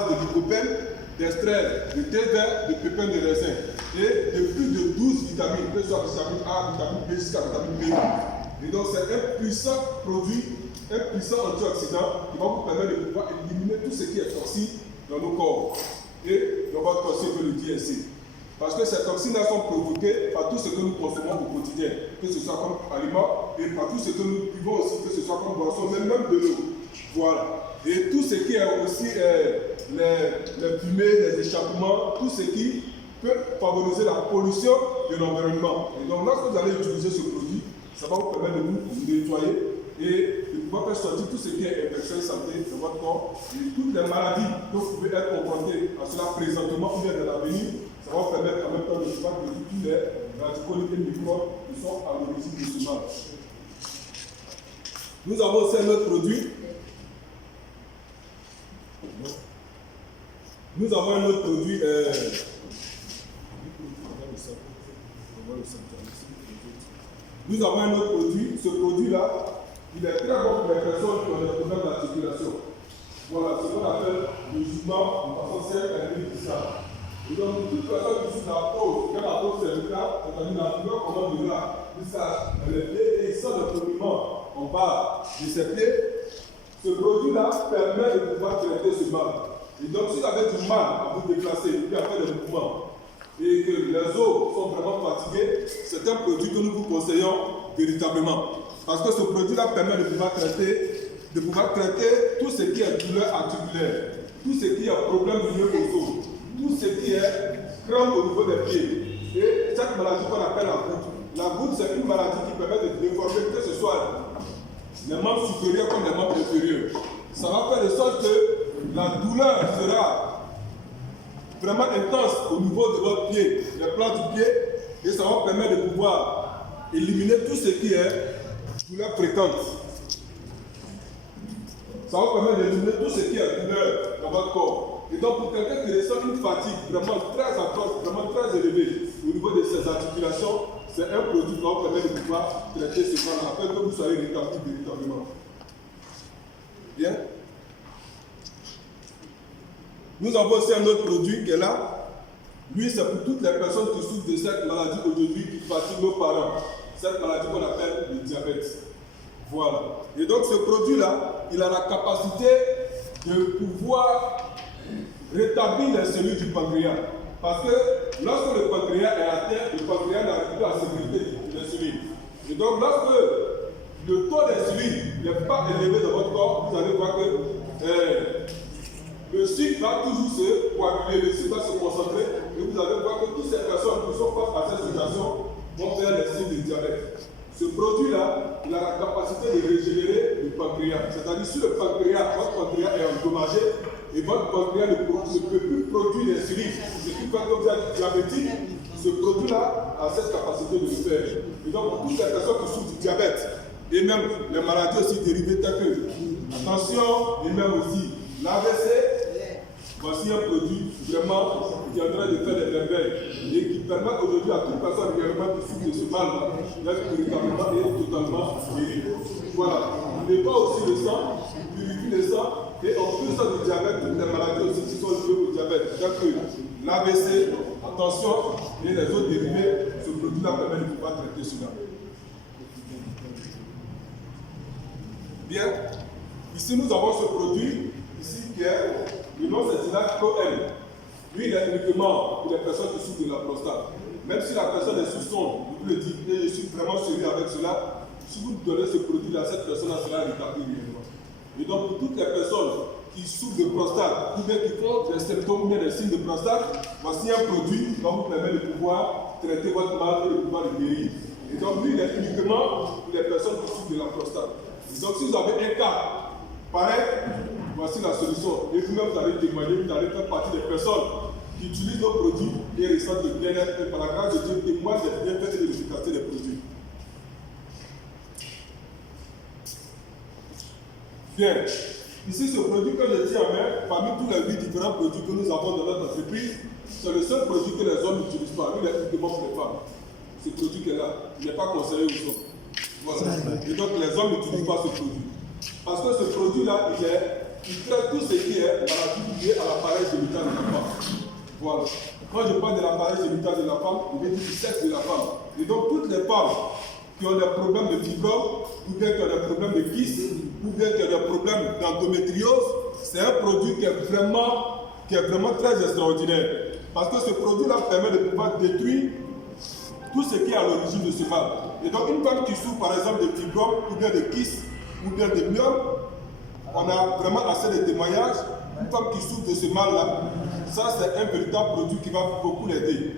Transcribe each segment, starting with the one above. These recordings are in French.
base de lycopène, d'extrait de thé vert, de pépins de raisin et de plus de 12 vitamines, que ce soit vitamine A, vitamine B jusqu'à vitamine B. Et donc c'est un puissant produit, un puissant antioxydant qui va vous permettre de pouvoir éliminer tout ce qui est toxique dans nos corps. Et dans votre corps, on peut le dire ainsi. Parce que ces toxines-là sont provoquées par tout ce que nous consommons au quotidien, que ce soit comme aliment et par tout ce que nous buvons aussi, que ce soit comme boisson, même de l'eau. Voilà. Et tout ce qui est aussi les fumées, les échappements, tout ce qui peut favoriser la pollution de l'environnement. Et donc, lorsque vous allez utiliser ce produit, ça va vous permettre de vous nettoyer et de pouvoir faire sortir tout ce qui est infection et santé de votre corps et toutes les maladies que vous pouvez être confrontés à cela présentement ou bien dans l'avenir. Ça va vous permettre en même temps de pouvoir réduire tous les radicaux et microbes qui sont à l'origine de ce mal. Nous avons aussi un autre produit. Nous avons un autre produit. Nous avons un autre produit. Ce produit-là, il est très bon pour les personnes qui ont des problèmes d'articulation. Voilà, ce qu'on appelle le jugement de façon simple et discrète. Et donc, toute personne qui souffre de la pose, quand la pose cervicale, c'est-à-dire la douleur commence de là jusqu'à les pieds et il sort le mouvement en bas de ses pieds, ce produit-là permet de pouvoir traiter ce mal. Et donc, si vous avez du mal à vous déplacer et à faire des mouvements, et que les os sont vraiment fatigués, c'est un produit que nous vous conseillons véritablement. Parce que ce produit-là permet de pouvoir traiter tout ce qui est douleur articulaire, tout ce qui est problème du nerf aux os, tout ce qui est crampe au niveau des pieds. Et cette maladie qu'on appelle la goutte. La goutte, c'est une maladie qui permet de déformer que ce soit les membres supérieurs comme les membres inférieurs. Ça va faire de sorte que la douleur sera vraiment intense au niveau de votre pied, les plans du pied, et ça va permettre de pouvoir éliminer tout ce qui est douleur fréquente. Ça va permettre d'éliminer tout ce qui est douleur dans votre corps. Et donc pour quelqu'un qui ressent une fatigue vraiment très atroce, vraiment très élevée au niveau de ses articulations, c'est un produit qui va vous permettre de pouvoir traiter ce mal afin que vous soyez rétabli véritablement. Bien. Nous avons aussi un autre produit qui est là. Lui, c'est pour toutes les personnes qui souffrent de cette maladie aujourd'hui, qui fatigue nos parents. Cette maladie qu'on appelle le diabète. Voilà. Et donc ce produit-là, il a la capacité de pouvoir rétablir les cellules du pancréas. Parce que lorsque le pancréas est atteint, le pancréas n'arrive plus à sécurité des cellules. Et donc lorsque le taux d'insuline n'est pas élevé dans votre corps, vous allez voir que le sucre va toujours se coaguler, le sucre va se concentrer, et vous allez voir que toutes ces personnes qui sont face à cette situation vont faire des signes de diabète. Ce produit-là, il a la capacité de régénérer le pancréas. C'est-à-dire, si le pancréas, votre pancréas est endommagé, et votre pancréas ne peut plus produire l'insuline, ce qui fait que vous êtes diabétique, ce produit-là a cette capacité de le faire. Et donc, pour toutes les personnes qui souffrent du diabète, et même les maladies aussi dérivées telles que attention, et même aussi l'AVC, voici un produit vraiment qui est en train de faire des merveilles et qui permet aujourd'hui à toute personne réellement qui souffre de ce mal d'être véritablement et totalement guéri. Voilà. Il n'est pas aussi le sang, il purifie le sang et en plus du diabète, toutes les maladies aussi qui sont liées au diabète, telles que l'AVC, attention, et les autres dérivés, ce produit-là permet de pouvoir traiter cela. Bien. Ici, nous avons ce produit, ici qui est, le nom c'est Zinat Pro M. Lui, il est uniquement pour les personnes qui souffrent de la prostate. Même si la personne est sous sonde, vous le dites, et je suis vraiment sérieux avec cela, si vous donnez ce produit-là, cette personne-là sera rétablie réellement. Et donc, pour toutes les personnes qui souffrent de prostate, ou bien qui font des symptômes ou bien des signes de prostate, voici un produit qui va vous permettre de pouvoir traiter votre mal et de pouvoir le guérir. Et donc, lui, il est uniquement pour les personnes qui souffrent de la prostate. Et donc, si vous avez un cas pareil, voici la solution. Et vous-même, vous allez témoigner, vous allez faire partie des personnes qui utilisent nos produits et ressentent le bien-être et par la grâce de Dieu témoignent des bienfaits et de l'efficacité des produits. Bien. Ici, ce produit que je tiens en main, parmi tous les 8 différents produits que nous avons dans notre entreprise, c'est le seul produit que les hommes n'utilisent pas. Lui, il est uniquement pour les femmes. Ce produit qui est là, il n'est pas conseillé aux hommes. Voilà. Et donc, les hommes n'utilisent pas ce produit. Parce que ce produit-là, il traite tout ce qui est maladie du et à l'appareil génital de la femme. Voilà. Quand je parle de l'appareil génital de la femme, je veux dire du sexe de la femme. Et donc toutes les femmes qui ont des problèmes de fibrome, ou bien qui ont des problèmes de kyste, ou bien qui ont des problèmes d'endométriose, c'est un produit qui est vraiment très extraordinaire. Parce que ce produit-là permet de pouvoir détruire tout ce qui est à l'origine de ce mal. Et donc une femme qui souffre par exemple de fibrome, ou bien de kyste, ou bien de myome, on a vraiment assez de témoignages. Une femme qui souffre de ce mal-là, ça c'est un véritable produit qui va beaucoup l'aider.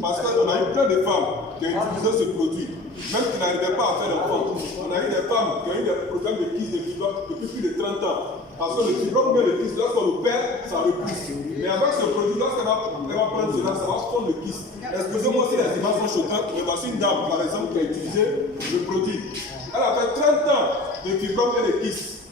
Parce qu'on a eu plein de femmes qui ont utilisé ce produit, même qui n'arrivaient pas à faire d'enfants. On a eu des femmes qui ont eu des problèmes de kyste, de fibrome depuis plus de 30 ans. Parce que le fibrome ou le kyste, lorsqu'on le perd, ça repousse. Mais avec ce produit, lorsqu'elle va prendre cela, ça va fondre le kyste. Excusez-moi si les images sont choquantes, mais voici une dame, par exemple, qui a utilisé le produit. Elle a fait 30 ans de fibrome et de kyste.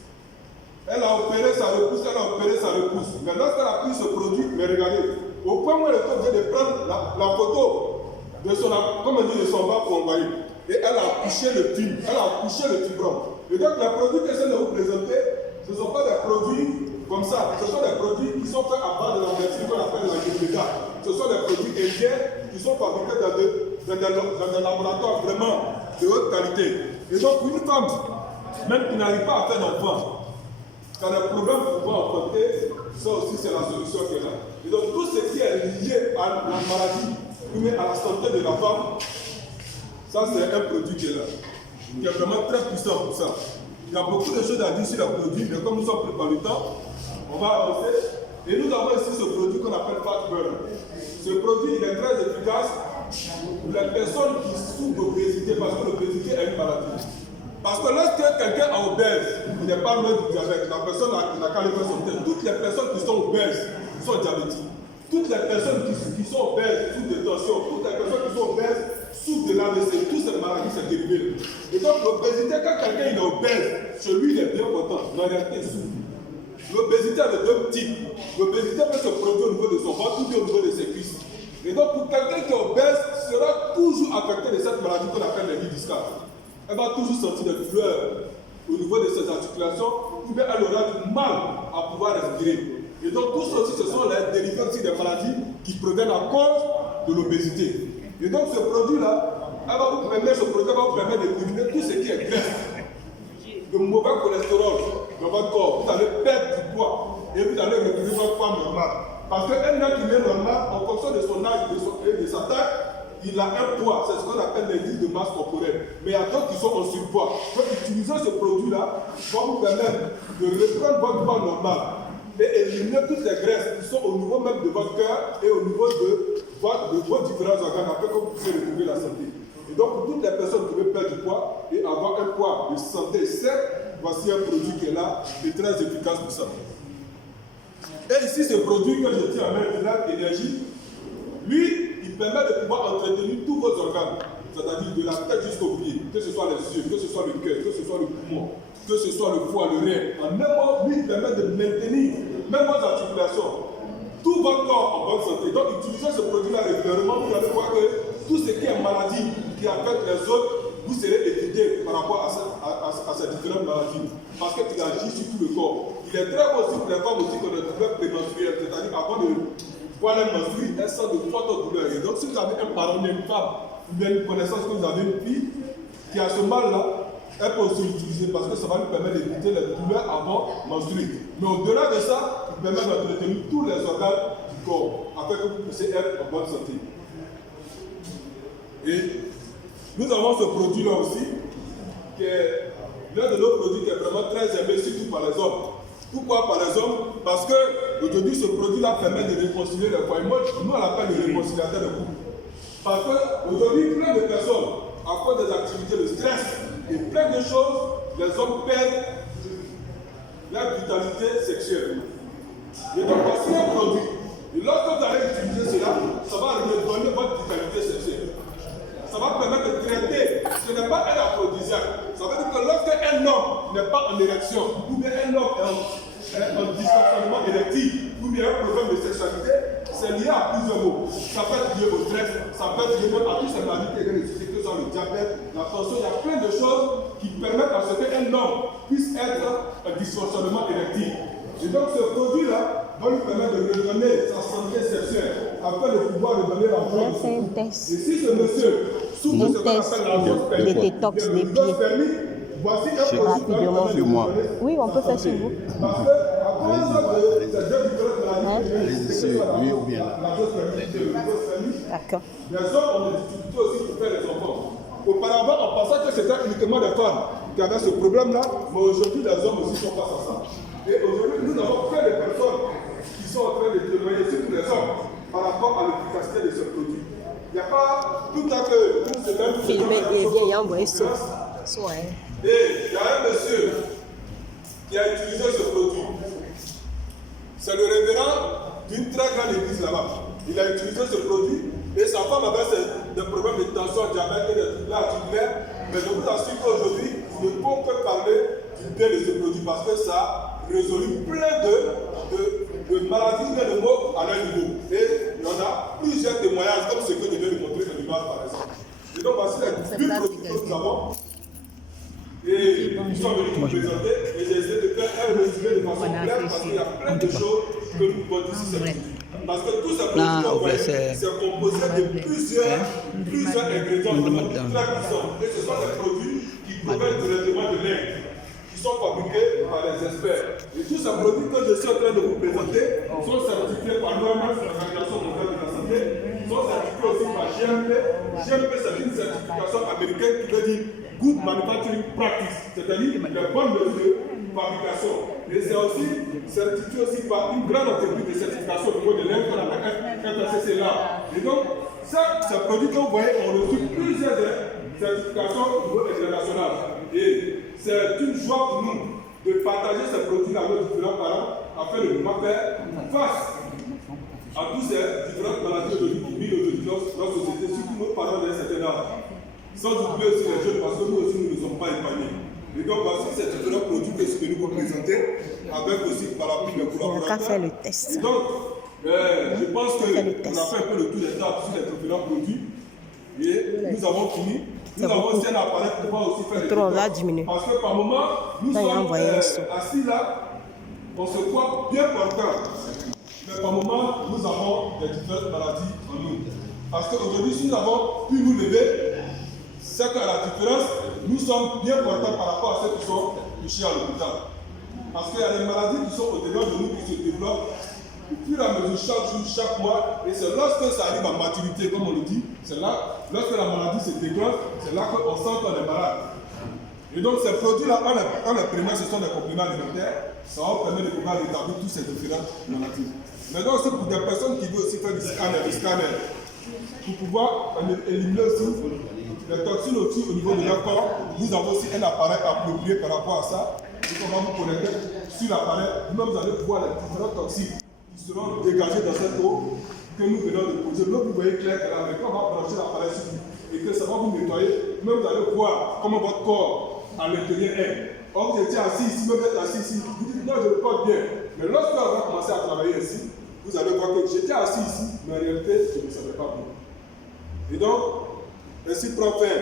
Elle a opéré, ça repousse, elle a opéré, ça repousse. Mais lorsqu'elle a pris ce produit, mais regardez, au point où elle est obligée de prendre la photo de son, comme on dit, de son bas pour envoyer. Et elle a couché le film, elle a couché le fibrome. Et donc les produits que je viens de vous présenter, ce ne sont pas des produits comme ça. Ce sont des produits qui sont faits à base de la médecine qu'on appelle la Gépéda. Ce sont des produits indiens qui sont fabriqués dans des laboratoires vraiment de haute qualité. Et donc une femme, même qui n'arrive pas à faire d'enfant, quand les problèmes qu'on va affronter, ça aussi c'est la solution qui est là. Et donc tout ce qui est lié à la maladie, ou à la santé de la femme, ça c'est un produit qui est là, qui est vraiment très puissant pour ça. Il y a beaucoup de choses à dire sur le produit, mais comme nous sommes pris par le temps, on va avancer. Et nous avons ici ce produit qu'on appelle Fat Burn. Ce produit il est très efficace pour les personnes qui souffrent d'obésité, parce que l'obésité est une maladie. Parce que lorsque quelqu'un est obèse, il n'est pas loin du diabète, la personne n'a qu'à lever son tête. Toutes les personnes qui sont obèses sont diabétiques. Toutes les personnes qui sont obèses souffrent de tension. Toutes les personnes qui sont obèses souffrent de l'AVC. Toutes ces maladies, c'est dérivé. Et donc l'obésité, quand quelqu'un est obèse, chez lui, il est bien content. Mais en réalité, il souffre. L'obésité a de deux types. L'obésité peut se produire au niveau de son ventre ou au niveau de ses cuisses. Et donc pour quelqu'un qui est obèse, sera toujours affecté de cette maladie qu'on appelle les discales. Elle va toujours sentir des douleurs au niveau de ses articulations, ou bien elle aura du mal à pouvoir respirer. Et donc tout ceci, ce sont les dérivés aussi des maladies qui proviennent à cause de l'obésité. Et donc ce produit-là, ce produit va vous permettre d'éliminer tout ce qui est graisse, le mauvais cholestérol dans votre corps. Vous allez perdre du poids et vous allez retrouver votre poids normal. Parce qu'un être humain normal, en fonction de son âge et de sa taille, il a un poids, c'est ce qu'on appelle l'indice de masse corporelle. Mais il y a d'autres qui sont en surpoids. Donc utiliser ce produit-là va vous permettre de reprendre votre poids normal et éliminer toutes les graisses qui sont au niveau même de votre cœur et au niveau de vos différents organes, après que vous puissiez retrouver la santé. Et donc pour toutes les personnes qui veulent perdre du poids et avoir un poids de santé sain, voici un produit qui est là et très efficace pour ça. Et ici, ce produit que je tiens en main, Final Énergie, lui, il permet de pouvoir entretenir tous vos organes, c'est-à-dire de la tête jusqu'au pied, que ce soit les yeux, que ce soit le cœur, que ce soit le poumon, que ce soit le foie, le rein. En un mot, lui, il permet de maintenir même vos articulations, tout votre corps en bonne santé. Donc, utilisez ce produit-là régulièrement, vous allez voir que tout ce qui est maladie, qui affecte les autres, vous serez étudié par rapport à ces différentes maladies. Parce qu'il agit sur tout le corps. Il est très bon aussi pour les femmes aussi qui ont des douleurs prémenstruelles, c'est-à-dire avant de voir les menstrues, elles sont de fortes douleurs. Et donc, si vous avez un parent, une femme, ou bien une connaissance que vous avez une fille qui a ce mal-là, elle peut aussi l'utiliser parce que ça va lui permettre d'éviter les douleurs avant menstruer. Mais au-delà de ça, il permet d'entretenir tous les organes du corps afin que vous puissiez être en bonne santé. Et nous avons ce produit-là aussi, qui est l'un de nos produits qui est vraiment très aimé, surtout par les hommes. Pourquoi par les hommes? Parce qu'aujourd'hui, ce produit-là permet de réconcilier les foyers. Nous, on l'appelle le réconciliateur de couple. Parce qu'aujourd'hui, plein de personnes, à cause des activités de stress et plein de choses, les hommes perdent leur vitalité sexuelle. Et donc, voici un produit. Et lorsque vous allez utiliser cela, ça va redonner votre vitalité sexuelle. Ça va permettre de traiter. Ce n'est pas un aphrodisiaque. Ça veut dire que lorsqu'un homme n'est pas en érection, ou bien un homme est en dysfonctionnement érectile, ou bien un problème de sexualité, c'est lié à plusieurs mots. Ça peut être lié au stress, ça peut être lié même à tous ces maladies qui viennent de que sont le diabète, la tension. Il y a plein de choses qui permettent à ce qu'un homme puisse être en dysfonctionnement érectile. Et donc ce produit-là va lui permettre de redonner sa santé sexuelle afin de pouvoir lui donner l'enfant. On a fait un test. Et si ce monsieur souffre de ce qu'on appelle la grosse permis, de détox des pieds. voici un produit Rapidement. sur moi. Oui, on peut faire sur vous. Parce que à cause de ces deux différentes maladies, c'est que lui ou bien là. la grosse permis et le grosse permis, D'accord. les hommes ont des difficultés aussi pour faire des enfants. Auparavant, on pensait que c'était uniquement des femmes qui avaient ce problème-là, mais aujourd'hui, les hommes aussi sont face à ça. Et aujourd'hui, nous avons plein de personnes qui sont en train de témoigner, surtout les hommes, par rapport à l'efficacité de ce produit. Il n'y a pas tout à fait une semaine. Filmer et bien envoyer ça. Soit. Et il y a un monsieur qui a utilisé ce produit. C'est le révérend d'une très grande église là-bas. Il a utilisé ce produit et sa femme avait des problèmes de tension, diabète et des trucs articulaires. Mais je vous assure qu'aujourd'hui, nous ne pouvons que parler du bien de ce produit parce que ça a résolu plein de maladies, de mots à leur niveau. Et il y en a plusieurs témoignages comme ce que je viens de montrer dans l'image par exemple. Et donc voici les deux produits que nous avons. Et ils sont venus nous présenter et j'ai essayé de faire un résumé de façon claire parce qu'il y a plein de choses que nous pouvons ici. Parce que tout ce produit, c'est composé de plusieurs ingrédients très puissants. Et ce sont des produits qui proviennent directement de l'Inde, qui sont fabriqués par les experts. Et tous ces produits que je suis en train de vous présenter sont certifiés par l'OMS, l'Organisation mondiale de la santé, sont certifiés aussi par GMP. GMP, c'est une certification américaine qui veut dire Good Manufacturing Practice, c'est-à-dire les bonnes mesures de fabrication. Et c'est aussi certifié aussi par une grande entreprise de certification au niveau de l'Inde qu'on appelle FSCCLA. Et donc, ces produits que vous voyez ont reçu plusieurs certifications au niveau international. Et c'est une joie pour nous de partager ces produits avec nos différents parents afin de pouvoir faire face à tous ces différentes maladies aujourd'hui qui vivent aujourd'hui dans notre société, surtout nos parents d'un certain âge. Sans oublier aussi les jeunes, parce que nous aussi, nous ne sommes pas épargnés. Et donc, voici ces différents produits que je vais nous présenter, avec aussi par l'appui de collaborateurs. On va faire le test. Et donc, je pense qu'on a fait un peu le tour des tables sur les différents produits. Et nous avons fini. Nous avons aussi un appareil pour pouvoir aussi faire des trucs. Parce que par moment, nous sommes assis là, on se croit bien portants. Mais par moment, nous avons des différentes maladies en nous. Parce qu'aujourd'hui, si nous avons pu nous lever, c'est qu'à la différence, nous sommes bien portants par rapport à ceux qui sont touchés à l'hôpital. Parce qu'il y a des maladies qui sont au-dedans de nous qui se développent au fur et à mesure, chaque jour, chaque mois. Et c'est lorsque ça arrive à maturité, comme on le dit, c'est là, lorsque la maladie se déclenche, c'est là qu'on sent qu'on est malade. Et donc ces produits-là, en les prenant, ce sont des compléments alimentaires, ça va permettre de pouvoir rétablir toutes ces différentes maladies. Maintenant aussi pour des personnes qui veulent aussi faire du scanner, pour pouvoir éliminer aussi les toxines aussi au niveau de leur corps, nous avons aussi un appareil approprié par rapport à ça. Et on va vous connecter sur l'appareil, vous-même vous allez pouvoir les différentes toxines qui seront dégagées dans cette eau que nous venons de poser. L'eau, vous voyez clair là, mais quand on va brancher l'appareil sur vous et que ça va vous nettoyer, même vous allez voir comment votre corps à l'intérieur est. Or, vous étiez assis ici, même vous êtes assis ici, vous dites non, je le porte bien. Mais lorsque vous allez commencer à travailler ici, vous allez voir que j'étais assis ici, mais en réalité, je ne savais pas bien. Et donc, ainsi pour faire,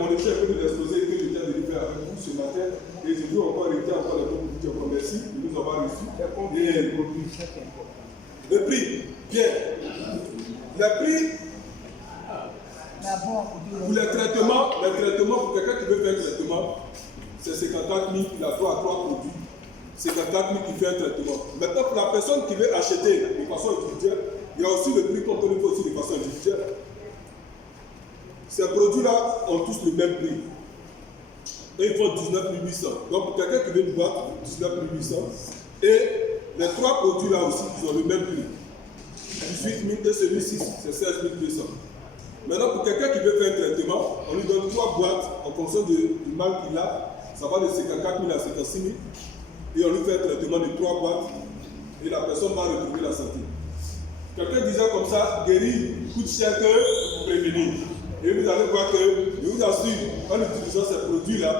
mon échec est venu l'exposer que je viens de livrer avec vous ce matin. Et je veux encore arrêter encore les mots pour vous dire encore merci de nous avoir reçus. Et le prix, bien. Le prix pour les traitements pour quelqu'un qui veut faire un traitement, c'est 54 000, il a droit à 3 produits. 54 000 qui fait un traitement. Maintenant, pour la personne qui veut acheter de façon individuelle, il y a aussi le prix qu'on peut aussi de façon individuelle. Ces produits-là ont tous le même prix. Et ils font 19 800. Donc, pour quelqu'un qui veut une boîte, 19 800. Et les 3 produits-là aussi, ils ont le même prix. 18 000 et celui-ci, c'est 16 200. Maintenant, pour quelqu'un qui veut faire un traitement, on lui donne 3 boîtes en fonction du mal qu'il a. Ça va de 54 000 à 56 000. Et on lui fait un traitement de 3 boîtes. Et la personne va retrouver la santé. Quelqu'un disait comme ça, guérir coûte cher que prévenir. Et vous allez voir que, je vous assure, en utilisant ces produits-là,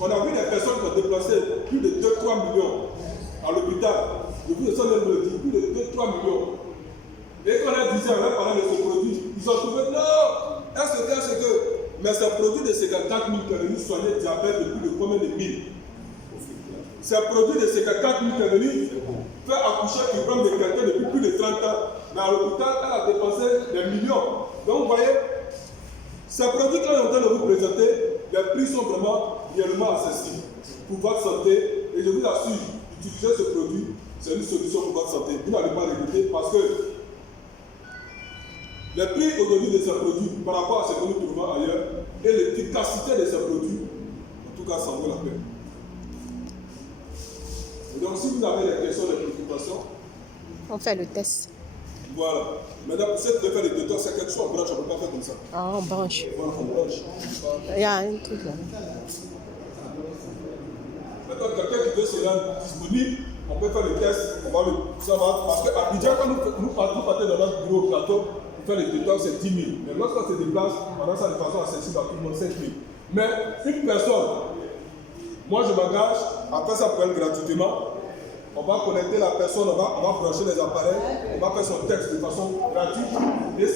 on a vu des personnes qui ont déplacé plus de 2-3 millions à l'hôpital. Je vous le dis, plus de 2-3 millions. Et quand on disait, on a parlé de ce produit, ils ont trouvé, non, est-ce que, mais ces produits de 54 000 qui est venu soigner le diabète de plus de combien de mille? Ces produits de 54 000 qui est venu fait accoucher le problème de quelqu'un depuis plus de 30 ans. Mais à l'hôpital, elle a dépensé des millions. Donc, vous voyez, ces produits qu'on est en train de vous présenter, les prix sont vraiment réellement accessibles pour votre santé. Et je vous assure, utiliser ce produit, c'est une solution pour votre santé. Vous n'allez pas regretter parce que les prix aujourd'hui de ces produits par rapport à ce que nous trouvons ailleurs et l'efficacité de ces produits, en tout cas, ça vaut la peine. Et donc, si vous avez des questions, des préoccupations, On fait le test. voilà. Maintenant, pour cette faire des détox, c'est quelque chose en branche, on ne peut pas faire comme ça. Ah, on branche. Voilà, on branche. Il y a un truc là. Maintenant, quelqu'un qui veut se rendre disponible, on peut faire le test, ça va, parce qu'à Abidjan, quand nous partons dans notre bureau au plateau, pour faire les détox, c'est 10 000. Mais lorsqu'on se déplace, on a ça de façon accessible à tout le monde, 5 000. Mais une personne, moi je m'engage à faire ça pour elle gratuitement. On va connecter la personne, on va brancher les appareils, on va faire son texte de façon gratuite et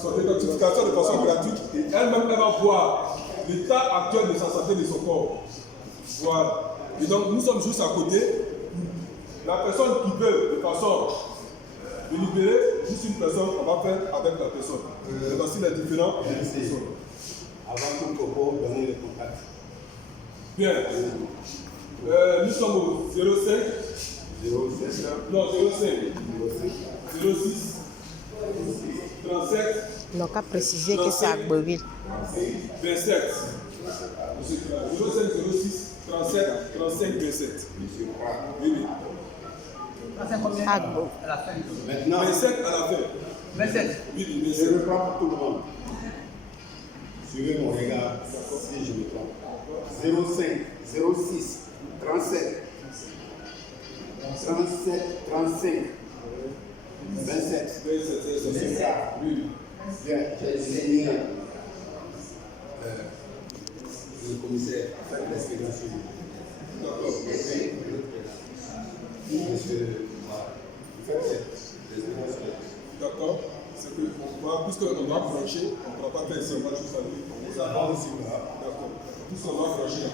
son détoxification de façon gratuite. Et elle-même, elle va voir l'état actuel de sa santé de son corps. Voilà. Et donc, nous sommes juste à côté. La personne qui veut de façon délibérée, juste une personne, on va faire avec la personne. Et voici les différents personnes. Avant tout, on peut donner les contacts. Bien. Nous sommes au 05. 07 Non, 05. 06 06. 37. Donc, à préciser que c'est à Boville. 27. 05, 06, 37, 35, 27. Oui, oui. Agbo. Maintenant, 27 à la fin. 27. Oui, oui, je 27. reprends pour tout le monde. Suivez mon regard si je me trompe. 05 06 37 37 35 27. 27, C'est ça. oui. Bien, j'ai signé le commissaire à faire l'expérience. D'accord. Monsieur, faites l'expérience. D'accord. C'est que, puisqu'on va brancher, on ne pourra pas faire ici, on va juste aller. Nous avons aussi là. D'accord. Puisqu'on va brancher.